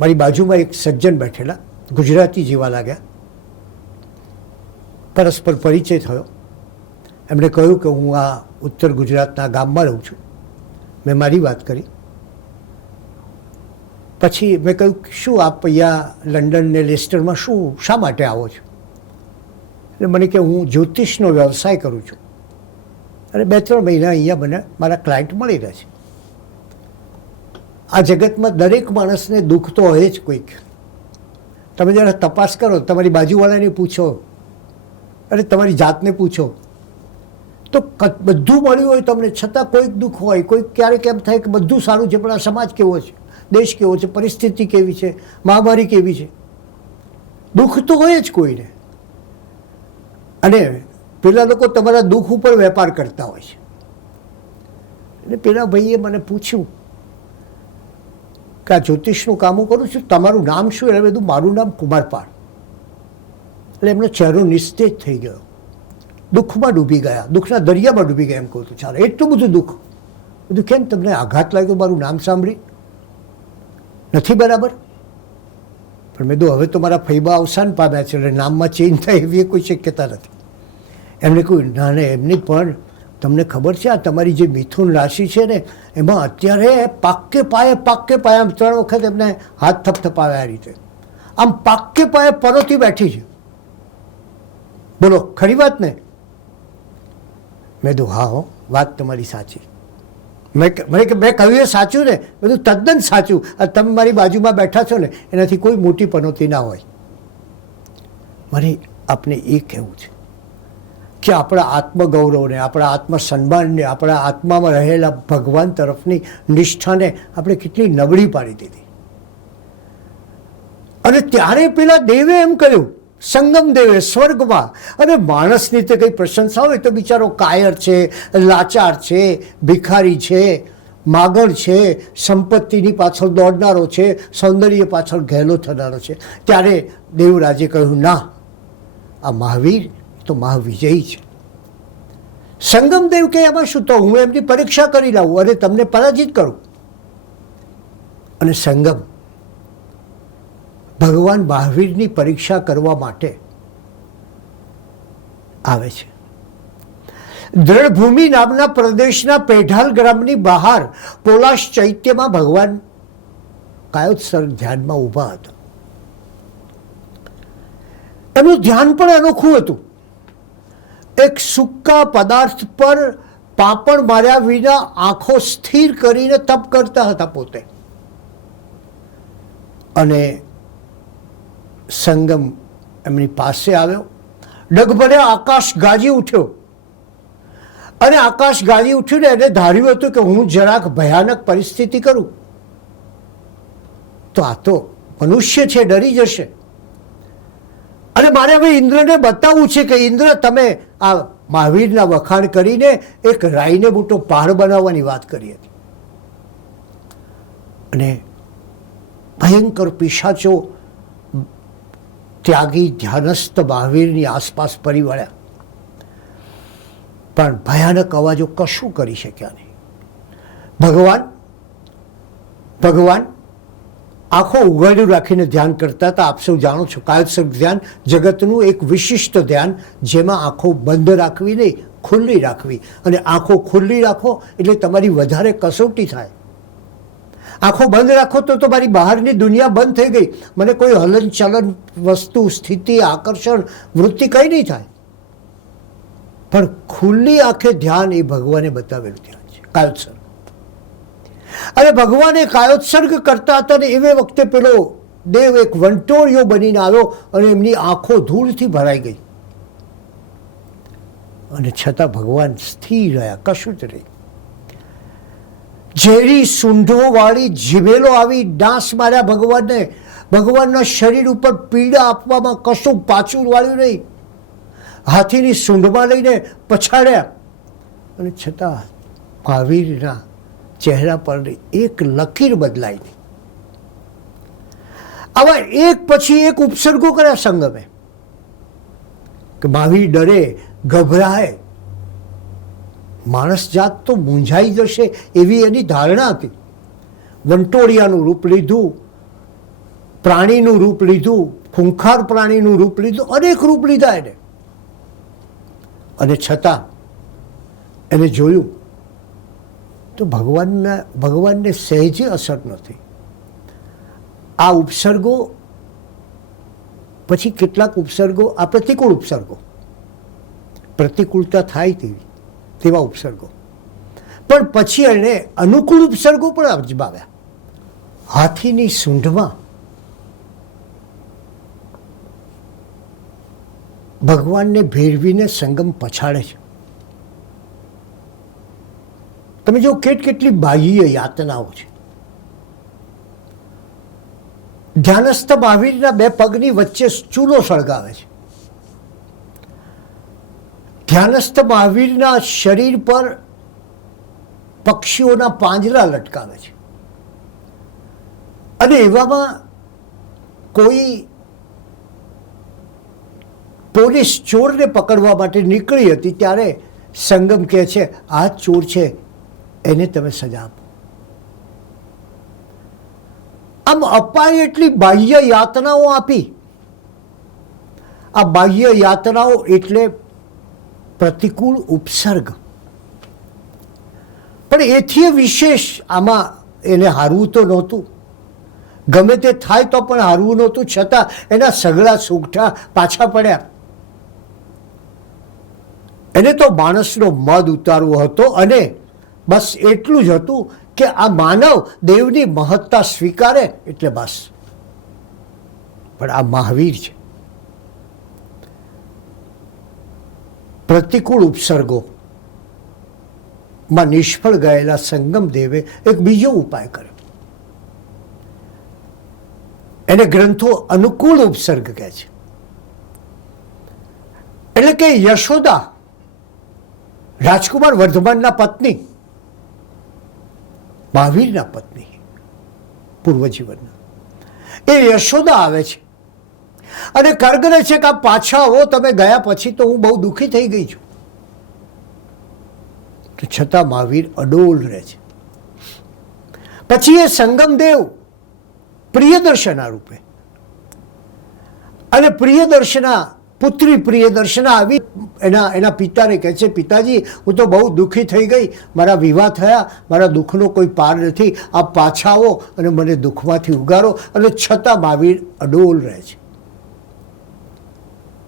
મારી બાજુમાં એક સજ્જન બેઠેલા, ગુજરાતી જેવા લાગ્યા, પરસ્પર પરિચય થયો. એમણે કહ્યું કે હું આ ઉત્તર ગુજરાતના ગામમાં રહું છું. મેં મારી વાત કરી. પછી મેં કહ્યું શું આપ અહીંયા લંડન ને લેસ્ટરમાં શા માટે આવો છો? એટલે મને કે હું જ્યોતિષનો વ્યવસાય કરું છું અને 2-3 મહિના અહીંયા મને મારા ક્લાયન્ટ મળી રહે છે. આ જગતમાં દરેક માણસને દુઃખ તો હોય જ કોઈક. તમે જરા તપાસ કરો, તમારી બાજુવાળાને પૂછો અને તમારી જાતને પૂછો, તો બધું મળ્યું હોય તમને, છતાં કોઈક દુઃખ હોય. કોઈક ક્યારેક એમ થાય કે બધું સારું છે, પણ આ સમાજ કેવો છે, દેશ કેવો છે, પરિસ્થિતિ કેવી છે, મહામારી કેવી છે. દુઃખ તો હોય જ કોઈને. અને પેલા લોકો તમારા દુઃખ ઉપર વેપાર કરતા હોય છે. એટલે પેલા ભાઈએ મને પૂછ્યું કે આ જ્યોતિષનું કામ હું કરું છું, તમારું નામ શું? એટલે બધું મારું નામ કુમારપાળ. એટલે એમનો ચહેરો નિસ્તેજ થઈ ગયો, દુઃખમાં ડૂબી ગયા, દુઃખના દરિયામાં ડૂબી ગયા. એમ કહું તો ચાલો, એટલું બધું દુઃખ. બધું કેમ તમને આઘાત લાગ્યો મારું નામ સાંભળી? નથી બરાબર? પણ મેં કીધું હવે તો મારા ફૈબા અવસાન પામ્યા છે, એટલે નામમાં ચેન્જ થાય એવી કોઈ શક્યતા નથી. એમણે કહ્યું ના ના, એમની પણ તમને ખબર છે આ તમારી જે મિથુન રાશિ છે ને, એમાં અત્યારે પાક્કે પાયે આમ 3 વખત એમને હાથ થપથપાવ્યા આ રીતે, આમ પાક્કે પાયે પરોતી બેઠી છે. બોલો ખરી વાત ને? મેં કીધું હા હો, વાત તમારી સાચી. મેં કહ્યું એ સાચું ને? બધું તદ્દન સાચું. તમે મારી બાજુમાં બેઠા છો ને, એનાથી કોઈ મોટી પનોતી ના હોય. મારે આપને એ કહેવું છે કે આપણા આત્મગૌરવને, આપણા આત્મસન્માનને, આપણા આત્મામાં રહેલા ભગવાન તરફની નિષ્ઠાને આપણે કેટલી નબળી પાડી દીધી. અને ત્યારે પેલા દેવે એમ કહ્યું, સંગમ દેવે સ્વર્ગમાં. અને માણસની તે કંઈ પ્રશંસા હોય તો બિચારો કાયર છે, લાચાર છે, ભિખારી છે, માગણ છે, સંપત્તિની પાછળ દોડનારો છે, સૌંદર્ય પાછળ ઘેલો થનારો છે. ત્યારે દેવરાજે કહ્યું ના, આ મહાવીર તો મહાવિજયી છે. સંગમદેવ કે એમાં શું, તો હું એમની પરીક્ષા કરી લાવું અને તમને પરાજિત કરું. અને સંગમ ભગવાન મહાવીરની પરીક્ષા કરવા માટે આવે છે. દ્રઢભૂમિ નામના પ્રદેશના પેઢાલ ગ્રામની બહાર પોલાશ ચૈત્યમાં ભગવાન કાયોત્સર્ગ ધ્યાનમાં ઊભા હતા. એનું ધ્યાન પણ અનોખું હતું. એક સૂકા પદાર્થ પર પાપણ માર્યા વિના આંખો સ્થિર કરીને તપ કરતા હતા પોતે. અને સંગમ એમની પાસે આવ્યો. ડગભરે આકાશ ગાજી ઉઠ્યો. અને આકાશ ગાજી ઉઠ્યું ને એને ધાર્યું હતું કે હું જરાક ભયાનક પરિસ્થિતિ કરું તો આ તો મનુષ્ય છે, ડરી જશે. અને મારે હવે ઇન્દ્રને બતાવવું છે કે ઇન્દ્ર તમે આ મહાવીરના વખાણ કરીને એક રાઈને મોટો પહાડ બનાવવાની વાત કરી હતી. અને ભયંકર પિશાચો ત્યાગી ધ્યાનસ્થ મહાવીરની આસપાસ ફરી વળ્યા, પણ ભયાનક અવાજો કશું કરી શક્યા નહીં. ભગવાન આંખો ઉઘાડ્યું રાખીને ધ્યાન કરતા હતા. આપ સૌ જાણો છો, કાયોત્સર્ગ ધ્યાન જગતનું એક વિશિષ્ટ ધ્યાન, જેમાં આંખો બંધ રાખવી નહીં, ખુલ્લી રાખવી. અને આંખો ખુલ્લી રાખો એટલે તમારી વધારે કસોટી થાય. આંખો બંધ રાખો તો મારી બહારની દુનિયા બંધ થઈ ગઈ, મને કોઈ હલનચલન, વસ્તુ, સ્થિતિ, આકર્ષણ, વૃત્તિ કંઈ નહીં થાય. પણ ખુલ્લી આંખે ધ્યાન એ ભગવાને બતાવેલું ધ્યાન છે, કાયોત્સર્ગ. અને ભગવાને કાયોત્સર્ગ કરતા હતા ને એવે વખતે પેલો દેવ એક વંટોળિયો બનીને આવ્યો અને એમની આંખો ધૂળથી ભરાઈ ગઈ. અને છતાં ભગવાન સ્થિર રહ્યા, કશું જ નહીં. ઝેરી સૂંઢોવાળી જીભેલો આવી ડાંસ માર્યા ભગવાનને. ભગવાનના શરીર ઉપર પીડા આપવામાં કશું પાછું વાળ્યું નહીં. હાથીની સૂંઢમાં લઈને પછાડ્યા, અને છતાં મહાવીરના ચહેરા પર એક લકીર બદલાઈ નહીં. આવા એક પછી એક ઉપસર્ગો કર્યા સંગમે કે મહાવીર ડરે, ગભરાય, માણસ જાત તો મૂંઝાઈ જશે એવી એની ધારણા હતી. વંટોળિયાનું રૂપ લીધું, પ્રાણીનું રૂપ લીધું, ખૂંખાર પ્રાણીનું રૂપ લીધું, અનેક રૂપ લીધા એને, અને છતાં એને જોયું તો ભગવાનને સહેજે અસર નથી. આ ઉપસર્ગો પછી કેટલાક ઉપસર્ગો, આ પ્રતિકૂળ ઉપસર્ગો, પ્રતિકૂળતા થાય તેવા ઉપસર્ગો, પણ પછી એણે અનુકૂળ ઉપસર્ગો પણ અજમાવ્યા. હાથીની સૂંઢમાં ભગવાનને ભેરવીને સંગમ પછાડે છે. તમે જો કેટલી બાહ્ય યાતનાઓ છે. ધ્યાનસ્થ મહાવીરના બે પગની વચ્ચે ચૂલો સળગાવે છે. ધ્યાનસ્થ મહાવીરના શરીર પર પક્ષીઓના પાંજરા લટકાવે છે. અને એવામાં કોઈ પોલીસ ચોરને પકડવા માટે નીકળી હતી ત્યારે સંગમ કહે છે, આ ચોર છે, એને તમે સજા આપો. આમ અપાય એટલી બાહ્ય યાતનાઓ આપી. આ બાહ્ય યાતનાઓ એટલે પ્રતિકૂળ ઉપસર્ગ. પણ એથી વિશેષ આમાં એને હારવું તો નહોતું. ગમે તે થાય તો પણ હારવું નહોતું, છતાં એના સગળા સુગઠા પાછા પડ્યા. એને તો માણસનો મદ ઉતારવો હતો, અને બસ એટલું જ હતું કે આ માનવ દેવની મહત્તા સ્વીકારે એટલે બસ. પણ આ મહાવીર છે. પ્રતિકૂળ ઉપસર્ગોમાં નિષ્ફળ ગયેલા સંગમ દેવે એક બીજો ઉપાય કર્યો. એને ગ્રંથો અનુકૂળ ઉપસર્ગ કહે છે. એટલે કે યશોદા, રાજકુમાર વર્ધમાનના પત્ની, મહાવીરના પત્ની પૂર્વજીવનના, એ યશોદા આવે છે અને કરગરે છે કે આ પાછા આવો, તમે ગયા પછી તો હું બહુ દુઃખી થઈ ગઈ છું. તો છતાં મહાવીર અડોલ રહે છે. પછી એ સંગમદેવ પ્રિયદર્શના રૂપે, અને પ્રિયદર્શના પુત્રી પ્રિયદર્શના આવી એના પિતાને કહે છે, પિતાજી હું તો બહુ દુઃખી થઈ ગઈ, મારા વિવાહ થયા, મારા દુઃખનો કોઈ પાર નથી, આપ પાછા આવો અને મને દુઃખમાંથી ઉગારો. અને છતાં મહાવીર અડોલ રહે છે.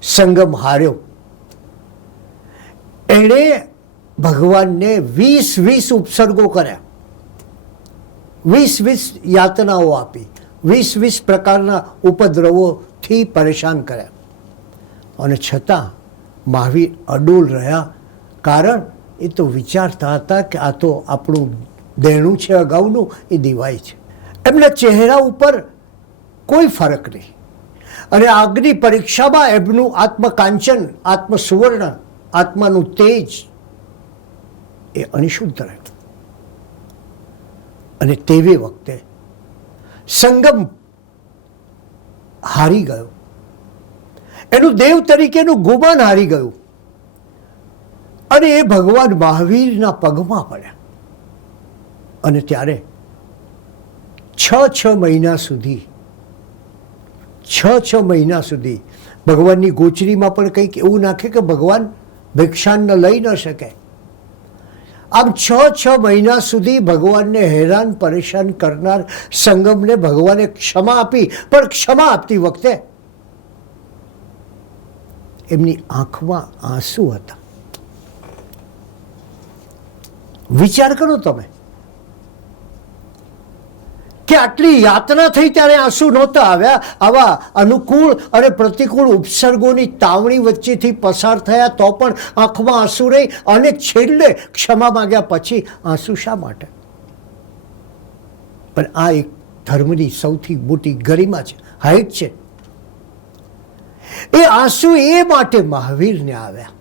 સંગમ હાર્યો. એણે ભગવાનને 20 ઉપસર્ગો કર્યા, 20 યાતનાઓ આપી, 20 પ્રકારના ઉપદ્રવોથી પરેશાન કર્યા, અને છતાં મહાવીર અડોલ રહ્યા. કારણ એ તો વિચારતા હતા કે આ તો આપણું દેણું છે અગાઉનું, એ દિવાય છે. એમના ચહેરા ઉપર કોઈ ફરક નહીં, અને આગની પરીક્ષામાં એમનું આત્મકાંચન, આત્મસુવર્ણ, આત્માનું તેજ એ અનિશુદ્ધ રહ્યું. અને તેવી વખતે સંગમ હારી ગયો, એનું દેવ તરીકેનું ગુમાન હારી ગયું, અને એ ભગવાન મહાવીરના પગમાં પડ્યા. અને ત્યારે 6 મહિના સુધી ભગવાનની ગોચરીમાં પણ કંઈક એવું નાખે કે ભગવાન ભિક્ષાન લઈ ન શકે. આમ 6 મહિના સુધી ભગવાનને હેરાન પરેશાન કરનાર સંગમને ભગવાને ક્ષમા આપી. પણ ક્ષમા આપતી વખતે એમની આંખમાં આંસુ હતા. વિચાર કરો તમે કે આટલી યાતના થઈ ત્યારે આંસુ નહોતા આવ્યા. આવા અનુકૂળ અને પ્રતિકૂળ ઉપસર્ગોની તાવણી વચ્ચેથી પસાર થયા તો પણ આંખમાં આંસુ રહી, અને છેલ્લે ક્ષમા માંગ્યા પછી આંસુ શા માટે? પણ આ એક ધર્મની સૌથી મોટી ગરિમા છે, હાઈટ છે. એ આંસુ એ માટે મહાવીરને આવ્યા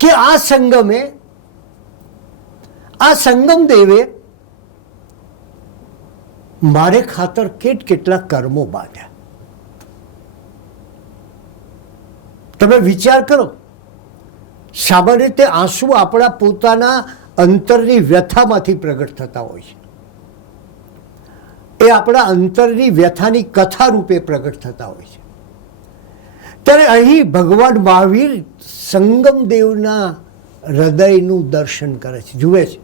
કે આ સંગમે, આ સંગમ દેવે મારે ખાતર કેટલા કર્મો બાંધ્યા. તમે વિચાર કરો, સામાન્ય રીતે આંસુ આપણા પોતાના અંતરની વ્યથામાંથી પ્રગટ થતા હોય છે. એ આપણા અંતરની વ્યથાની કથા રૂપે પ્રગટ થતા હોય છે. ત્યારે અહીં ભગવાન મહાવીર સંગમદેવના હૃદયનું દર્શન કરે છે, જુએ છે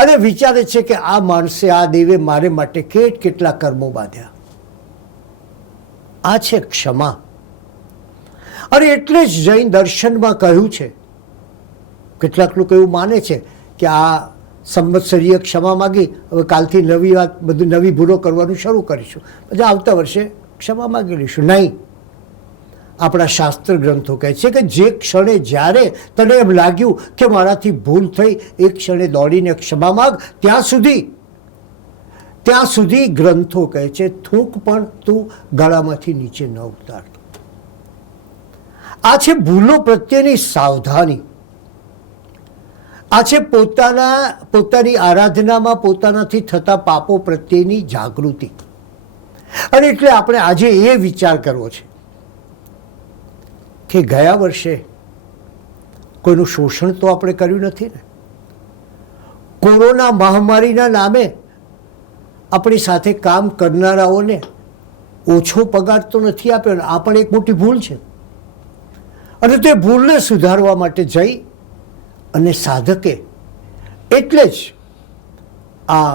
અને વિચારે છે કે આ માણસે, આ દેવે મારે માટે કેટલા કર્મો બાંધ્યા. આ છે ક્ષમા. અને એટલે જ જૈન દર્શનમાં કહ્યું છે, કેટલાક લોકો એવું માને છે કે આ સંવત્સરીય ક્ષમા માગી, હવે કાલથી નવી વાત, બધું નવી ભૂલો કરવાનું શરૂ કરીશું, પછી આવતા વર્ષે ક્ષમા માગી લઈશું. નહીં, આપણા શાસ્ત્ર ગ્રંથો કહે છે કે જે ક્ષણે જ્યારે તને એમ લાગ્યું કે મારાથી ભૂલ થઈ, એ ક્ષણે દોડીને ક્ષમા માગ. ત્યાં સુધી ગ્રંથો કહે છે થૂંક પણ તું ગળામાંથી નીચે ન ઉતાર. આ છે ભૂલો પ્રત્યેની સાવધાની. આ છે પોતાની આરાધનામાં પોતાનાથી થતા પાપો પ્રત્યેની જાગૃતિ. અને એટલે આપણે આજે એ વિચાર કરવો છે કે ગયા વર્ષે કોઈનું શોષણ તો આપણે કર્યું નથી ને. કોરોના મહામારીના નામે આપણી સાથે કામ કરનારાઓને ઓછો પગાર તો નથી આપ્યો. આ પણ એક મોટી ભૂલ છે. અને તે ભૂલને સુધારવા માટે જઈ અને સાધકે એટલે જ આ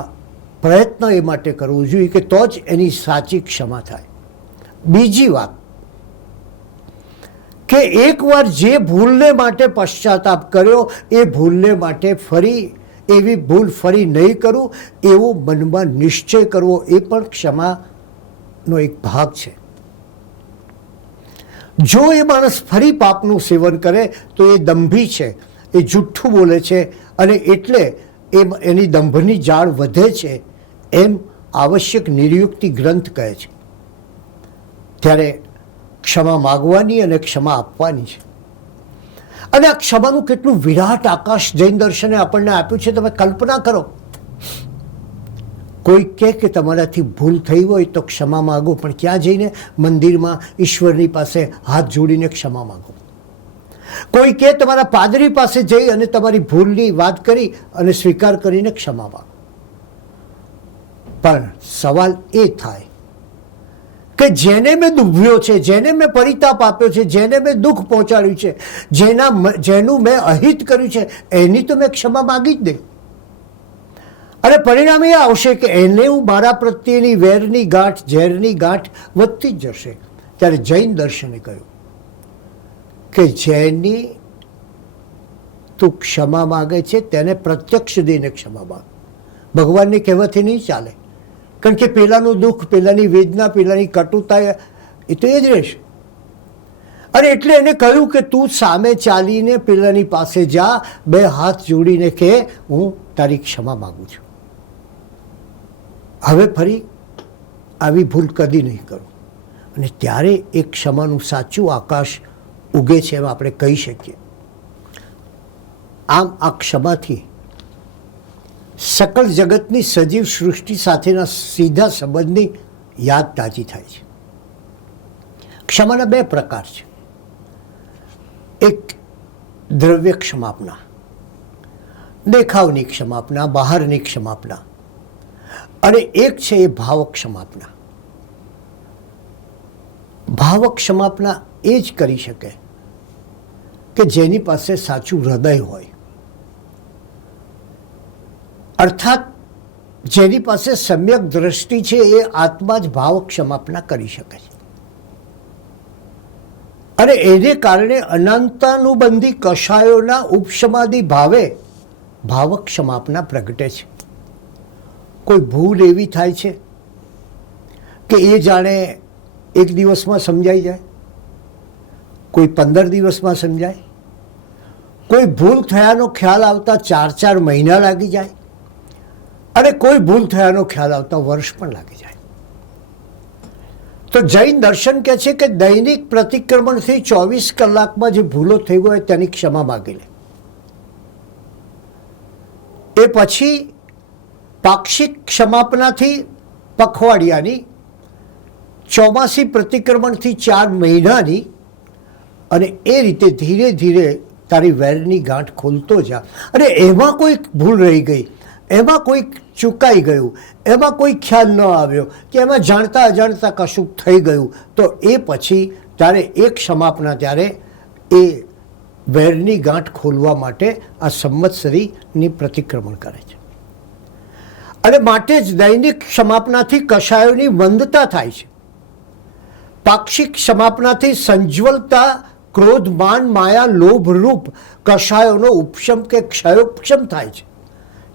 પ્રયત્ન એ માટે કરવો જોઈએ કે તો જ એની સાચી ક્ષમા થાય. બીજી વાત કે એકવાર જે ભૂલને માટે પશ્ચાતાપ કર્યો, એ ભૂલને માટે એવી ભૂલ ફરી નહીં કરું એવો મનમાં નિશ્ચય કરવો, એ પણ ક્ષમાનો એક ભાગ છે. જો એ માણસ ફરી પાપનું સેવન કરે તો એ દંભી છે, એ જુઠ્ઠું બોલે છે અને એટલે એની દંભની જાળ વધે છે, એમ આવશ્યક નિર્યુક્તિ ગ્રંથ કહે છે. ત્યારે ક્ષમા માગવાની અને ક્ષમા આપવાની છે. અને આ ક્ષમાનું કેટલું વિરાટ આકાશ જૈન દર્શને આપણને આપ્યું છે. તમે કલ્પના કરો, કોઈ કહે કે તમારાથી ભૂલ થઈ હોય તો ક્ષમા માગો, પણ ક્યાં જઈને? મંદિરમાં ઈશ્વરની પાસે હાથ જોડીને ક્ષમા માગો. કોઈ કહે તમારા પાદરી પાસે જઈ અને તમારી ભૂલની વાત કરી અને સ્વીકાર કરીને ક્ષમા માગો. પણ સવાલ એ થાય કે જેને મેં દુભ્યો છે, જેને મેં પરિતાપ આપ્યો છે, જેને મેં દુઃખ પહોંચાડ્યું છે, જેનું મેં અહિત કર્યું છે, એની તો મેં ક્ષમા માગી જ દે. અને પરિણામ એ આવશે કે એને હું મારા પ્રત્યેની વેરની ગાંઠ, ઝેરની ગાંઠ વધતી જ જશે. ત્યારે જૈન દર્શને કહ્યું કે જેની તું ક્ષમા માગે છે તેને પ્રત્યક્ષ દઈને ક્ષમા માગ. ભગવાનની કહેવાથી નહીં ચાલે, કારણ કે પેલાનું દુઃખ, પેલાની વેદના, પેલાની કટુતા એ તો એ જ રહેશે. અને એટલે એને કહ્યું કે તું સામે ચાલીને પેલાની પાસે જા, બે હાથ જોડીને કહે હું તારી ક્ષમા માગું છું, હવે ફરી આવી ભૂલ કદી નહીં કરું. અને ત્યારે એક ક્ષમાનું સાચું આકાશ ઉગે છે એમ આપણે કહી શકીએ. આમ આ ક્ષમાથી સકલ જગતની સજીવ સૃષ્ટિ સાથેના સીધા સંબંધની યાદ તાજી થાય છે. ક્ષમાના બે પ્રકાર છે. એક દ્રવ્ય ક્ષમાપના, દેખાવની ક્ષમાપના, બહારની ક્ષમાપના, અને એક છે એ ભાવ ક્ષમાપના. ભાવ ક્ષમાપના એ જ કરી શકે કે જેની પાસે સાચું હૃદય હોય, અર્થાત જેની પાસે સમ્યક દ્રષ્ટિ છે, એ આત્મા જ ભાવ ક્ષમાપના કરી શકે છે. અને એને કારણે અનંતાનુબંધી કષાયોના ઉપશમાદિ ભાવે ભાવ ક્ષમાપના પ્રગટે છે. કોઈ ભૂલ એવી થાય છે કે એ જાણે એક દિવસમાં સમજાઈ જાય, કોઈ 15 દિવસમાં સમજાય, કોઈ ભૂલ થયાનો ખ્યાલ આવતા 4 મહિના લાગી જાય, અને કોઈ ભૂલ થયાનો ખ્યાલ આવતા વર્ષ પણ લાગી જાય. તો જૈન દર્શન કહે છે કે દૈનિક પ્રતિક્રમણથી 24 કલાકમાં જે ભૂલો થઈ હોય તેની ક્ષમા માગી લે. એ પછી પાક્ષિક ક્ષમાપનાથી પખવાડિયાની, ચોમાસી પ્રતિક્રમણથી 4 મહિનાની, અને એ રીતે ધીરે ધીરે તારી વેરની ગાંઠ ખોલતો જા. અને એમાં કોઈ ભૂલ રહી ગઈ, એમાં કોઈ ચૂકાઈ ગયું, એમાં કોઈ ખ્યાલ ન આવ્યો કે એમાં જાણતા અજાણતા કશુંક થઈ ગયું, તો એ પછી ત્યારે એ ક્ષમાપના, ત્યારે એ વેરની ગાંઠ ખોલવા માટે આ સંવત્સરીની પ્રતિક્રમણ કરે છે. અને માટે જ દૈનિક ક્ષમાપનાથી કષાયોની મંદતા થાય છે. પાક્ષિક ક્ષમાપનાથી સંજ્વલતા, ક્રોધ, માન, માયા, લોભ રૂપ કષાયોનો ઉપશમ કે ક્ષયોપશમ થાય છે.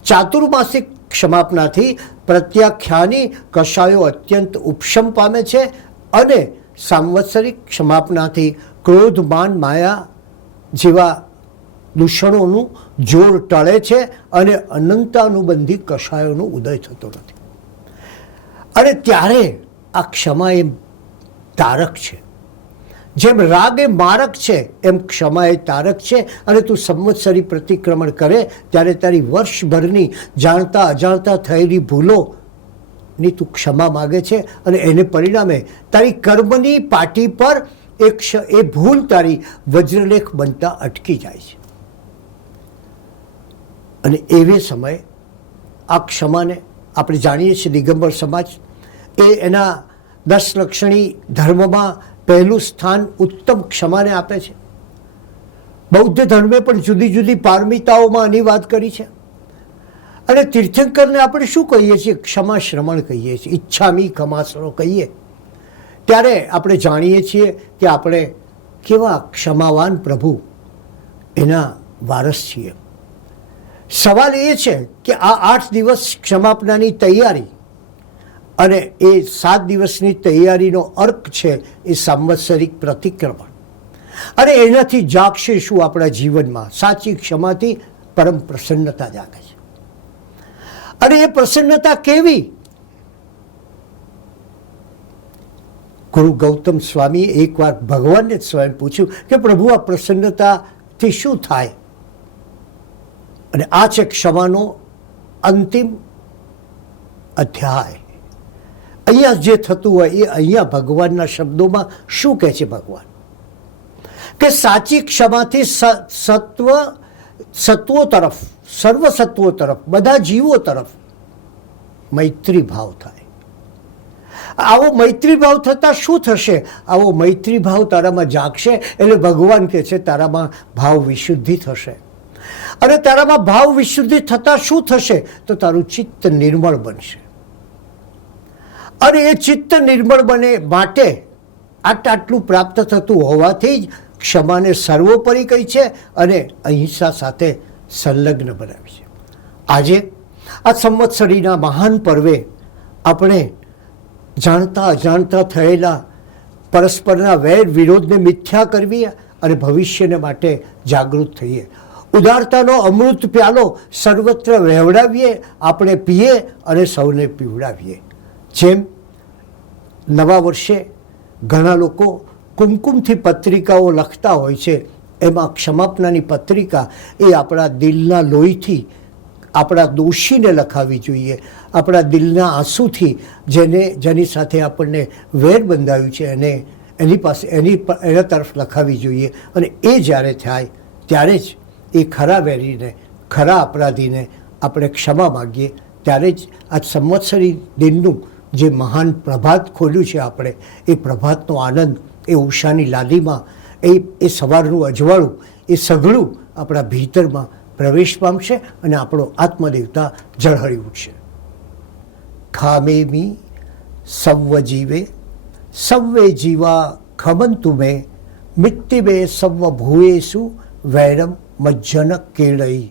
ચાતુર્માસિક ક્ષમાપનાથી પ્રત્યાખ્યાની કષાયો અત્યંત ઉપશમ પામે છે. અને સાંવત્સરિક ક્ષમાપનાથી ક્રોધ, માન, માયા જેવા દૂષણોનું જોર ટળે છે અને અનંતાનુબંધી કષાયોનો ઉદય થતો નથી. અને ત્યારે આ ક્ષમા એ તારક છે. જેમ રાગ એ મારક છે, એમ ક્ષમા એ તારક છે. અને તું સંવત્સરી પ્રતિક્રમણ કરે ત્યારે તારી વર્ષભરની જાણતા અજાણતા થયેલી ભૂલોની તું ક્ષમા માગે છે. અને એને પરિણામે તારી કર્મની પાટી પર એ ભૂલ તારી વજ્રલેખ બનતા અટકી જાય છે. અને એવે સમયે આ ક્ષમાને આપણે જાણીએ છીએ, દિગંબર સમાજ એ એના 10 લક્ષણી ધર્મમાં પહેલું સ્થાન ઉત્તમ ક્ષમાને આપે છે. બૌદ્ધ ધર્મે પણ જુદી જુદી પારમિતાઓમાં આની વાત કરી છે. અને તીર્થંકરને આપણે શું કહીએ છીએ? ક્ષમા શ્રમણ કહીએ છીએ, ઈચ્છામી ખમાસરો કહીએ. ત્યારે આપણે જાણીએ છીએ કે આપણે કેવા ક્ષમાવાન પ્રભુ એના વારસ છીએ. સવાલ એ છે કે આ 8 દિવસ ક્ષમાપનાની તૈયારી અને એ 7 દિવસની તૈયારીનો અર્ક છે એ સાંવત્સરિક પ્રતિક્રમણ. અને એનાથી જાગશે શું આપણા જીવનમાં? સાચી ક્ષમાથી પરમ પ્રસન્નતા જાગે છે. અને એ પ્રસન્નતા કેવી? ગુરુ ગૌતમ સ્વામીએ એકવાર ભગવાનને જ સ્વયં પૂછ્યું કે પ્રભુ, આ પ્રસન્નતાથી શું થાય? અને આ છે ક્ષમાનો અંતિમ અધ્યાય. અહીંયા જે થતું હોય એ અહીંયા ભગવાનના શબ્દોમાં શું કહે છે ભગવાન? કે સાચી ક્ષમાથી સત્વો તરફ, સર્વ સત્વો તરફ, બધા જીવો તરફ મૈત્રી ભાવ થાય. આવો મૈત્રી ભાવ થતાં શું થશે? આવો મૈત્રી ભાવ તારામાં જાગશે એટલે ભગવાન કહે છે તારામાં ભાવ વિશુદ્ધિ થશે. અને તારામાં ભાવ વિશુદ્ધિ થતાં શું થશે? તો તારું ચિત્ત નિર્મળ બનશે. અને એ ચિત્ત નિર્મળ બને માટે આટલું પ્રાપ્ત થતું હોવાથી જ ક્ષમાને સર્વોપરી કહી છે અને અહિંસા સાથે સંલગ્ન બનાવી છે. આજે આ સંવત્સરીના મહાન પર્વે આપણે જાણતા અજાણતા થયેલા પરસ્પરના વેર વિરોધને મિથ્યા કરવી અને ભવિષ્યને માટે જાગૃત થઈએ. ઉદારતાનો અમૃત પ્યાલો સર્વત્ર વહેવડાવીએ, આપણે પીએ અને સૌને પીવડાવીએ. જેમ નવા વર્ષે ઘણા લોકો કુમકુમથી પત્રિકાઓ લખતા હોય છે, એમાં ક્ષમાપનાની પત્રિકા એ આપણા દિલના લોહીથી આપણા દોષીને લખાવી જોઈએ. આપણા દિલના આંસુથી જેની સાથે આપણને વેર બંધાવ્યું છે એના તરફ લખાવી જોઈએ. અને એ જ્યારે થાય ત્યારે જ એ ખરા વેરીને, ખરા અપરાધીને આપણે ક્ષમા માગીએ. ત્યારે જ આ સંવત્સરી દિનનું જે મહાન પ્રભાત ખોલ્યું છે આપણે, એ પ્રભાતનો આનંદ, એ ઉષાની લાલીમાં, એ સવારનું અજવાળું, એ સઘળું આપણા ભીતરમાં પ્રવેશ પામશે અને આપણો આત્મદેવતા ઝળહળી ઉઠશે. ખામેમી સવ્વ જીવે સવ્વે જીવા ખમંતુ મે મિત્તિબે સવ્વ ભૂયેષુ વૈરમ મજ્જન કેળઈ.